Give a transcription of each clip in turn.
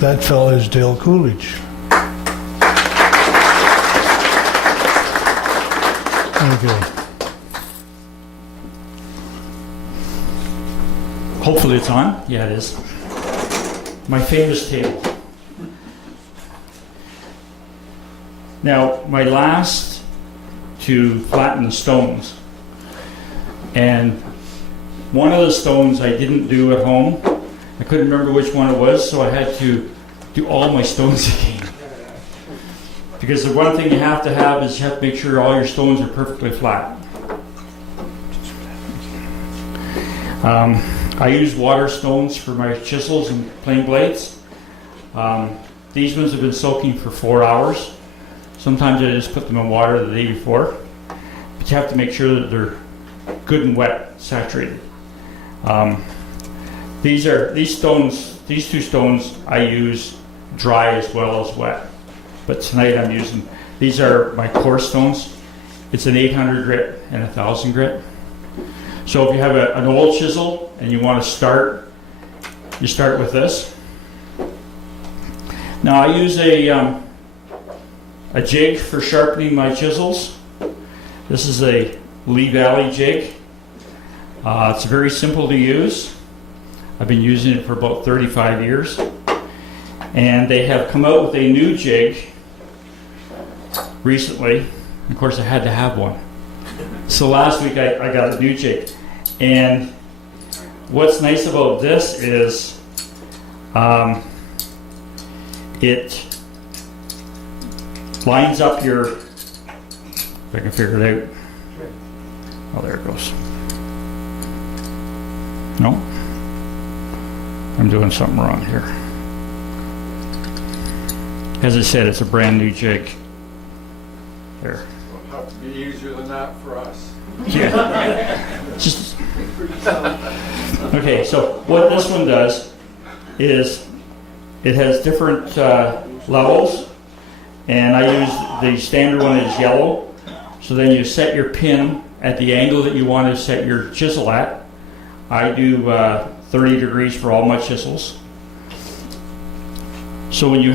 That fella is Dale Coolidge. Okay. Hopefully it's on. Yeah, it is. My famous table. Now, my last to flatten the stones, and one of the stones I didn't do at home. I couldn't remember which one it was, so I had to do all my stones again. Because the one thing you have to have is you have to make sure all your stones are perfectly flat. I use water stones for my chisels and plane blades. These ones have been soaking for 4 hours. Sometimes I just put them in water the day before. But you have to make sure that they're good and wet, saturated. These two stones I use dry as well as wet. But tonight I'm using, these are my coarse stones. It's an 800 grit and a 1000 grit. So if you have an old chisel and you want to start, you start with this. Now I use a jig for sharpening my chisels. This is a Lee Valley jig. It's very simple to use. I've been using it for about 35 years. And they have come out with a new jig recently. Of course, I had to have one. So last week I got a new jig. And what's nice about this is it lines up your, if I can figure it out. Oh, there it goes. No, I'm doing something wrong here. As I said, it's a brand new jig. There. It'll have to be easier than that for us. Yeah. Just okay. So what this one does is it has different levels, and I use the standard one is yellow. So then you set your pin at the angle that you want to set your chisel at. I do 30 degrees for all my chisels. So when you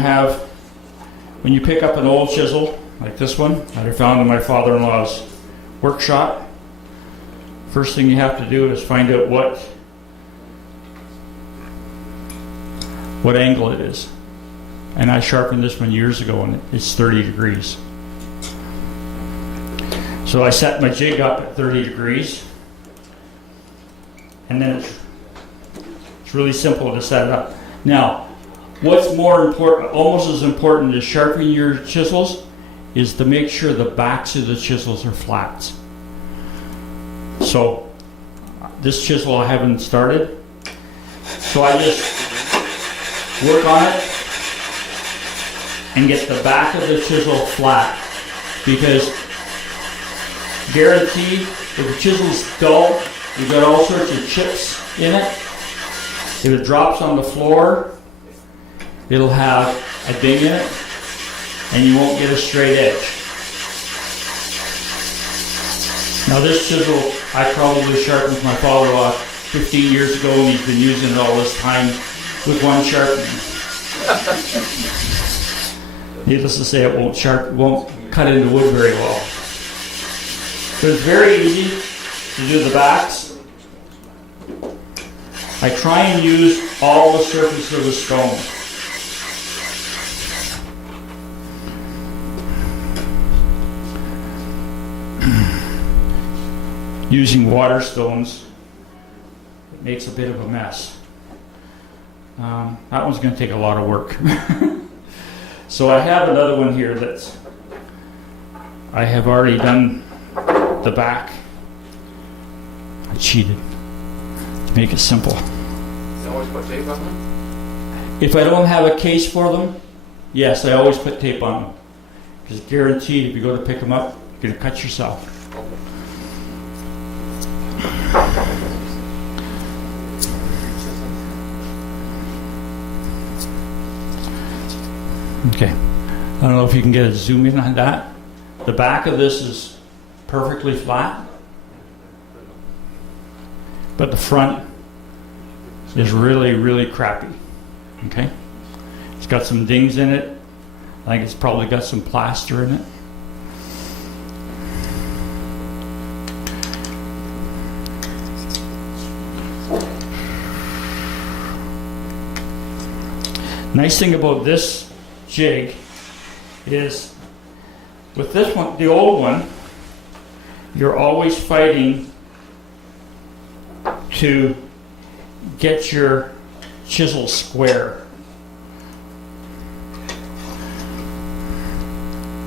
pick up an old chisel like this one that I found in my father-in-law's workshop, first thing you have to do is find out what angle it is. And I sharpened this one years ago and it's 30 degrees. So I set my jig up at 30 degrees, and then it's really simple to set it up. Now, what's more important, almost as important as sharpening your chisels, is to make sure the backs of the chisels are flat. So this chisel I haven't started, so I just work on it and get the back of the chisel flat, because guaranteed if the chisel's dull, you've got all sorts of chips in it. If it drops on the floor, it'll have a ding in it, and you won't get a straight edge. Now this chisel, I probably sharpened with my father-in-law 15 years ago, and he's been using it all this time with one sharpening. Needless to say, it won't cut into wood very well. But it's very easy to do the backs. I try and use all the surface of the stone. Using water stones, it makes a bit of a mess. That one's going to take a lot of work. So I have another one here that I have already done the back. I cheated to make it simple. You always put tape on them? If I don't have a case for them, yes, I always put tape on them. Because guaranteed, if you go to pick them up, you're going to cut yourself. Okay, I don't know if you can get a zoom in on that. The back of this is perfectly flat, but the front is really, really crappy. Okay, It's got some dings in it. I think it's probably got some plaster in it. Nice thing about this jig is with this one, the old one, you're always fighting to get your chisel square.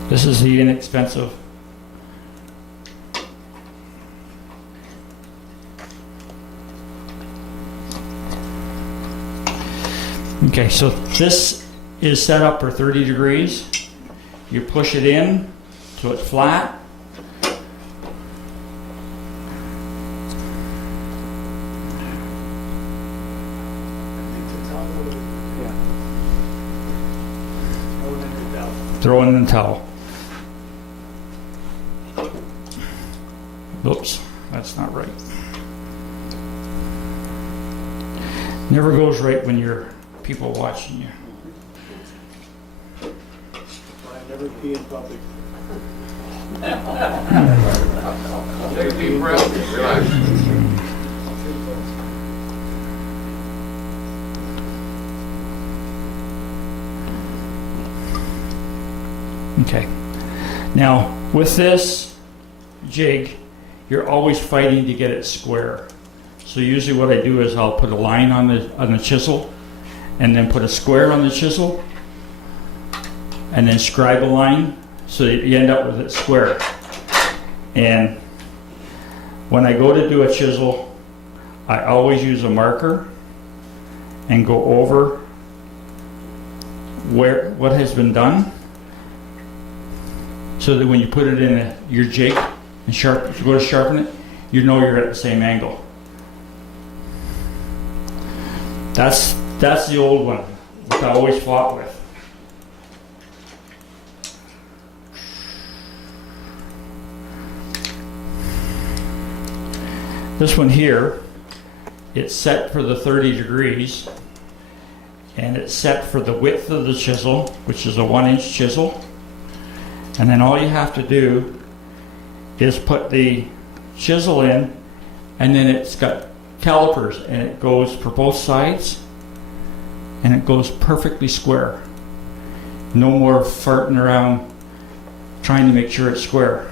This is the inexpensive. Okay, so this is set up for 30 degrees. You push it in so it's flat. Throw in the towel. Oops, that's not right. Never goes right when you're people watching you. I never pee in public. Take a deep breath, relax. Okay. Now, with this jig, you're always fighting to get it square. So usually what I do is I'll put a line on the chisel, and then put a square on the chisel, and then scribe a line so that you end up with it square. And when I go to do a chisel, I always use a marker and go over what has been done, so that when you put it in your jig and if you go to sharpen it, you know you're at the same angle. That's the old one, which I always fought with. This one here, it's set for the 30 degrees, and it's set for the width of the chisel, which is a 1-inch chisel. And then all you have to do is put the chisel in, and then it's got calipers, and it goes for both sides, and it goes perfectly square. No more farting around trying to make sure it's square.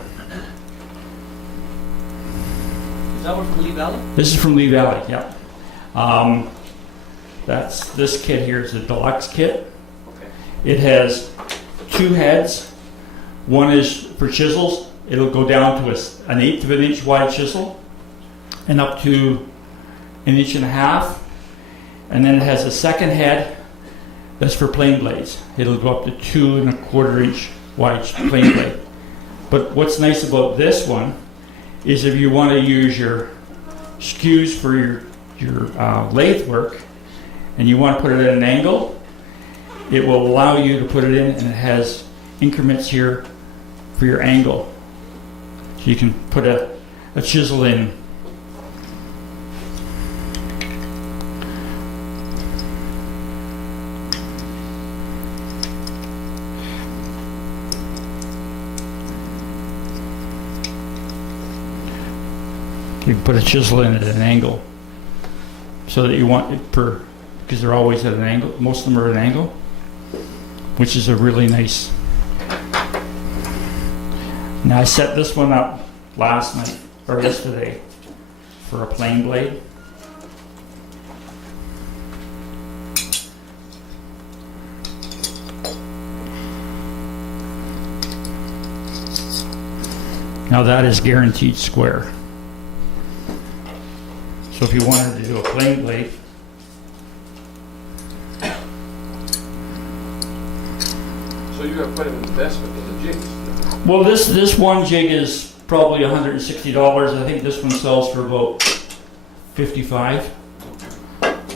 Is that one from Lee Valley? This is from Lee Valley, yeah. This kit here is a deluxe kit. Okay. It has 2 heads. One is for chisels. It'll go down to an 1/8 of an inch wide chisel and up to 1.5 inches. And then it has a second head that's for plane blades. It'll go up to 2¼ inch wide plane blade. But what's nice about this one is if you want to use your skews for your lathe work and you want to put it at an angle, it will allow you to put it in, and it has increments here for your angle. So you can put a chisel in. You can put a chisel in at an angle so that you want it because they're always at an angle. Most of them are at an angle, which is a really nice. Now I set this one up last night or yesterday for a plane blade. Now that is guaranteed square. So if you wanted to do a plane blade, So you have quite an investment in the jigs. well, this one jig is probably $160. I think this one sells for about $55.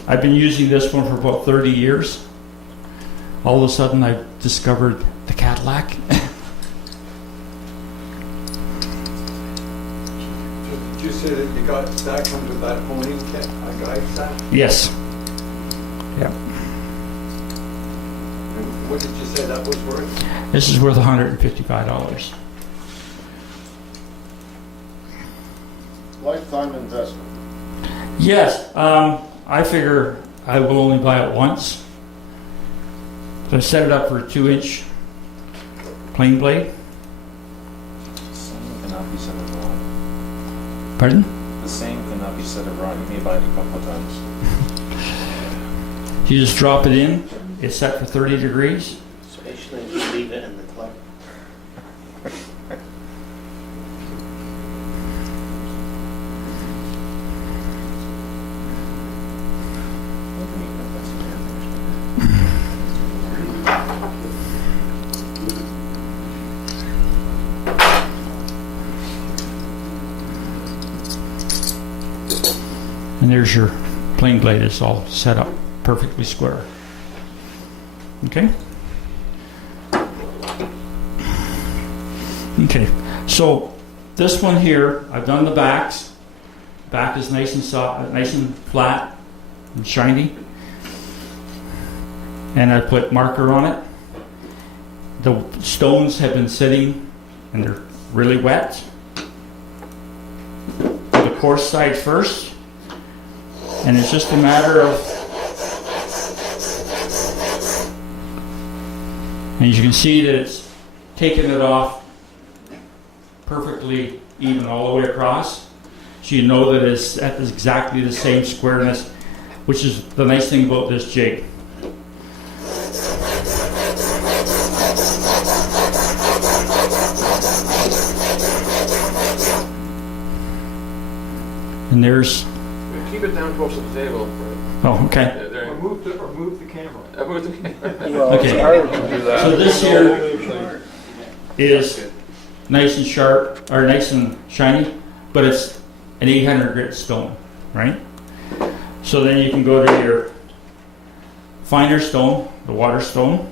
I've been using this one for about 30 years. All of a sudden, I've discovered the Cadillac. Did you say that you got that comes with that honing kit, a guide set? Yes. Yeah. What did you say that was worth? This is worth $155. Lifetime investment. Yes, I figure I will only buy it once. So I set it up for a 2-inch plain blade. The same cannot be said of Ron. Pardon? The same cannot be said of Ron. You may buy it a couple of times. You just drop it in. It's set for 30 degrees. Especially if you leave it in the club. And there's your plain blade. It's all set up perfectly square. Okay? Okay, so this one here, I've done the backs. Back is nice and soft, nice and flat and shiny. And I put marker on it. The stones have been sitting and they're really wet. The coarse side first. And it's just a matter of, and you can see that it's taken it off perfectly even all the way across. So you know that it's at exactly the same squareness, which is the nice thing about this jig. And there's, Keep it down close to the table. oh, okay. There. Remove the camera. Okay. So this here is nice and sharp, or nice and shiny, but it's an 800 grit stone, right? So then you can go to your finer stone, the water stone.